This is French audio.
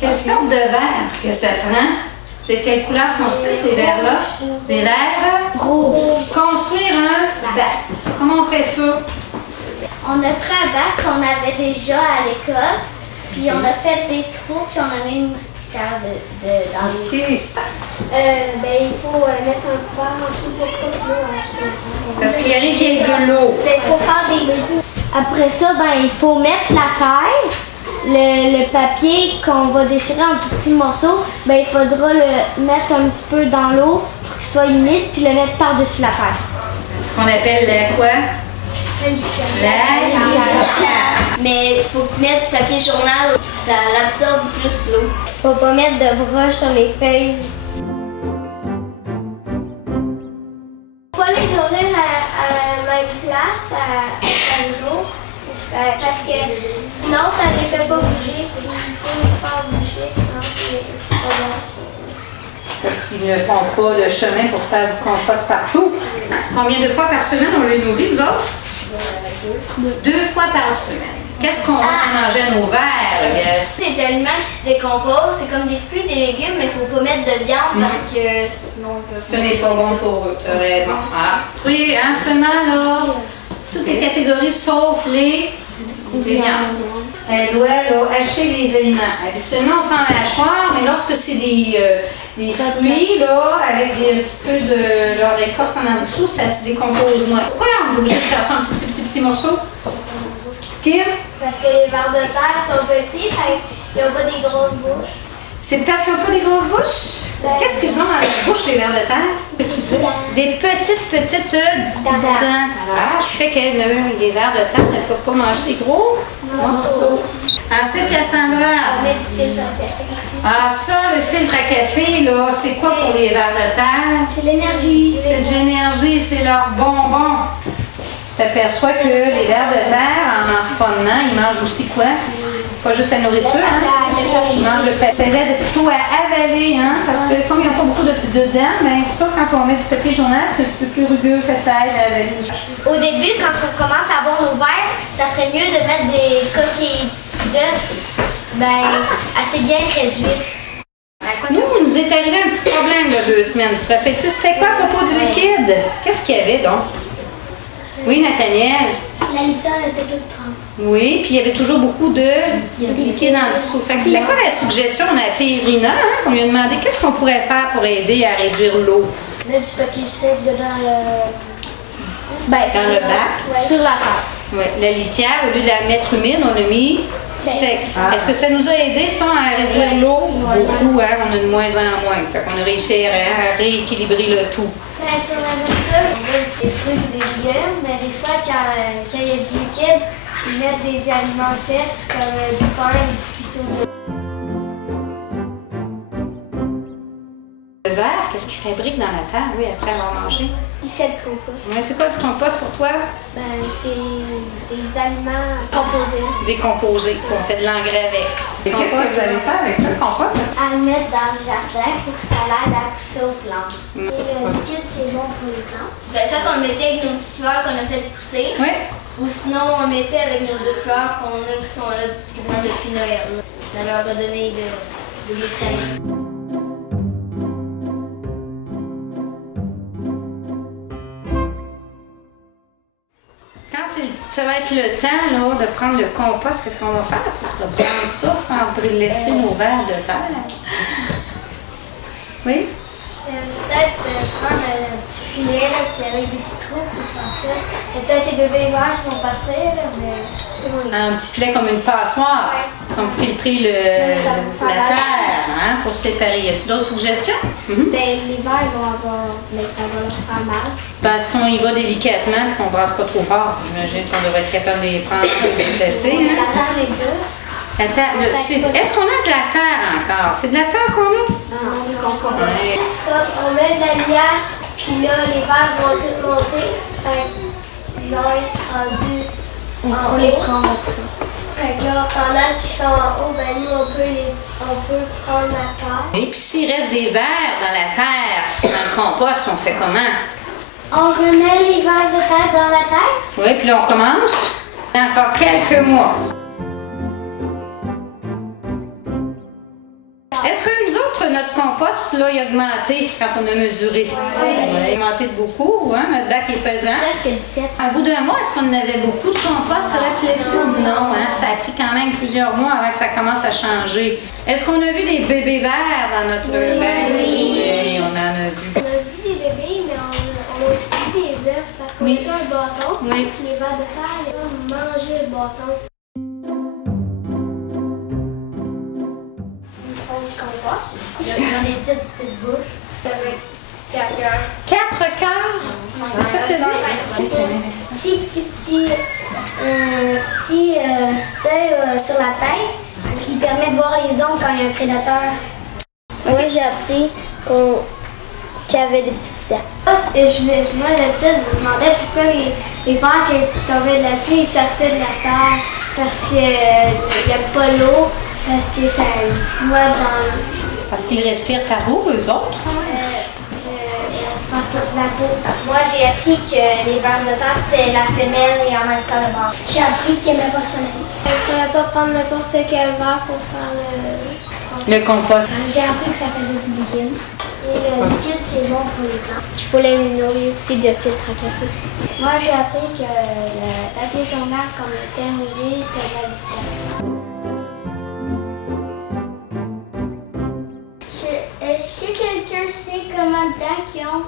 Quelle sorte de verre que ça prend? De quelle couleur sont-ils, ces verres-là? Des verres rouges. Construire un bac. Comment on fait ça? On a pris un bac qu'on avait déjà à l'école, puis on a fait des trous, puis on a mis une moustiquaire dans les trous. Il faut mettre un couvert en dessous pour pas que l'eau entre. Parce qu'il arrive qu'il y ait de l'eau. Il faut faire des trous. Après ça, il faut mettre la terre. Le papier qu'on va déchirer en tout petits morceaux, il faudra le mettre un petit peu dans l'eau pour qu'il soit humide, puis le mettre par-dessus la terre. Ce qu'on appelle la quoi? La litière. Mais il faut que tu mettes du papier journal, ça l'absorbe plus l'eau. Faut pas mettre de broche sur les feuilles. Faut pas les ouvrir à la même place à chaque jour. Parce que sinon, ça les fait pas bouger. Il faut les faire bouger, sinon c'est pas bon. Parce qu'ils ne font pas le chemin pour faire du compost partout. Combien de fois par semaine on les nourrit, nous autres? 2 fois par semaine. Qu'est-ce qu'on va manger à nos verres? Les aliments qui se décomposent, c'est comme des fruits, des légumes, mais il ne faut pas mettre de viande parce que sinon... Ce n'est pas bon pour eux, tu as raison. Oui, seulement là, toutes les catégories sauf les viandes. Elle doit hacher les aliments. Habituellement, on prend un hachoir, mais lorsque c'est des fruits, là, avec un petit peu de leur écorce en dessous, ça se décompose moins. Pourquoi on est obligé de faire ça en petits morceaux? Kim? Parce que les vers de terre sont petits, ils n'ont pas des grosses bouches. C'est parce qu'ils n'ont pas des grosses bouches? Qu'est-ce qu'ils ont dans leur bouche, les vers de terre? Des petites dents. Ce qui fait que les vers de terre ne peuvent pas manger des gros morceaux. Ensuite, Cassandra. On met du filtre à café aussi. Ça, le filtre à café, là, c'est quoi pour les vers de terre? C'est l'énergie. C'est de l'énergie, c'est leur bonbon. Tu t'aperçois que les vers de terre, en se promenant, ils mangent aussi quoi? Pas juste la nourriture, Ils mangent le papier. Ça les aide plutôt à avaler, parce que comme ils n'ont pas beaucoup de dents, c'est sûr quand on met du papier journal, c'est un petit peu plus rugueux, que ça aide à avaler aussi. Au début, quand on commence à boire nos verres, ça serait mieux de mettre des coquilles d'œufs, assez bien réduites. Nous est arrivé un petit problème il y a 2 semaines. Tu te rappelles-tu, c'était quoi à propos du liquide? Qu'est-ce qu'il y avait donc? Oui, Nathaniel? La litière était toute trempe. Oui, puis il y avait toujours beaucoup de liquide en dessous. Fait que c'était quoi la suggestion? On a appelé Irina, on lui a demandé qu'est-ce qu'on pourrait faire pour aider à réduire l'eau. Mettre du papier sec dedans dans le bac? Sur la terre. Oui, la litière, au lieu de la mettre humide, on l'a mis sec. Est-ce que ça nous a aidé, ça, à réduire l'eau? Beaucoup, on a de moins en moins. Fait qu'on a réussi à rééquilibrer le tout. Sur la nourriture, on met des fruits et des légumes, mais des fois, quand il y a du liquide, ils mettent des aliments secs comme du pain, des biscuits soda. Le verre, qu'est-ce qu'il fabrique dans la terre, lui, après avoir mangé? Il fait du compost. Ouais, c'est quoi du compost pour toi? C'est des aliments composés. Décomposés, on fait de l'engrais avec. Et qu'est-ce que vous allez faire avec le compost? À le mettre dans le jardin pour que ça l'aide à pousser aux plantes. Et le liquide, c'est bon pour les plantes. Ça qu'on le mettait avec nos petites fleurs qu'on a fait pousser. Oui. Ou sinon, on le mettait avec nos 2 fleurs qu'on a qui sont là depuis Noël. Ça leur a donné de vitamines. Ça va être le temps là, de prendre le compost. Qu'est-ce qu'on va faire? On va prendre ça sans laisser nos vers de terre. Oui? Peut-être prendre un petit filet avec des petits trous pour faire ça. Peut-être les bébés verts qui vont partir, mais c'est bon. Un petit filet comme une passoire, comme filtrer la terre pour séparer. Y a-t-il d'autres suggestions? Les verts vont avoir, mais ça va leur faire mal. Si on y va délicatement et qu'on ne brasse pas trop fort, j'imagine qu'on devrait être capable de les prendre et de les laisser. La terre est dure. Est-ce qu'on a de la terre encore? C'est de la terre qu'on a? Non, du compost. On met de la lumière, puis là, les verres vont tout monter. Ils vont être rendus en haut. On les prend en haut. Là, pendant qu'ils sont en haut, nous, on peut prendre la terre. Et puis s'il reste des vers dans la terre, dans le compost, on fait comment? On remet les vers de terre dans la terre. Oui, puis là, on recommence. Encore quelques mois. notre compost, là, il a augmenté quand on a mesuré. Il a augmenté de beaucoup, hein? Notre bac est pesant. Presque 17. Au bout d'un mois, est-ce qu'on avait beaucoup de compost à la collection? Non, hein? Ça a pris quand même plusieurs mois avant que ça commence à changer. Est-ce qu'on a vu des bébés verts dans notre bac? Oui, on en a vu. On a vu des bébés, mais on a aussi des œufs parce qu'on a un bâton. Oui. Les vers de terre, ils vont manger le bâton. Ils font du compost. Ils ont des petites bouches. Avec 4 cœurs. 4 cœurs? C'est ça que tu dis? Petit œil sur la tête qui permet de voir les ombres quand il y a un prédateur. Moi, j'ai appris qu'il y avait des petites dents. Moi, d'habitude, je me demandais pourquoi les vers qui tombaient de la pluie, ils sortaient de la terre. Parce qu'il n'y a pas l'eau, parce que ça voit dans... Parce qu'ils respirent par où, eux autres? La peau. Moi, j'ai appris que les vers de terre, c'était la femelle et en même temps le mâle. J'ai appris qu'il n'aimait pas le soleil. Il ne fallait pas prendre n'importe quel verre pour faire Le compost. J'ai appris que ça faisait du liquide. Et le liquide, c'est bon pour les plantes. Il faut les nourrir aussi de filtre à café. Moi, j'ai appris que le papier journal, comme le thé mouillé, c'était de la litière. Est-ce que quelqu'un sait comment de dents qu'ils ont?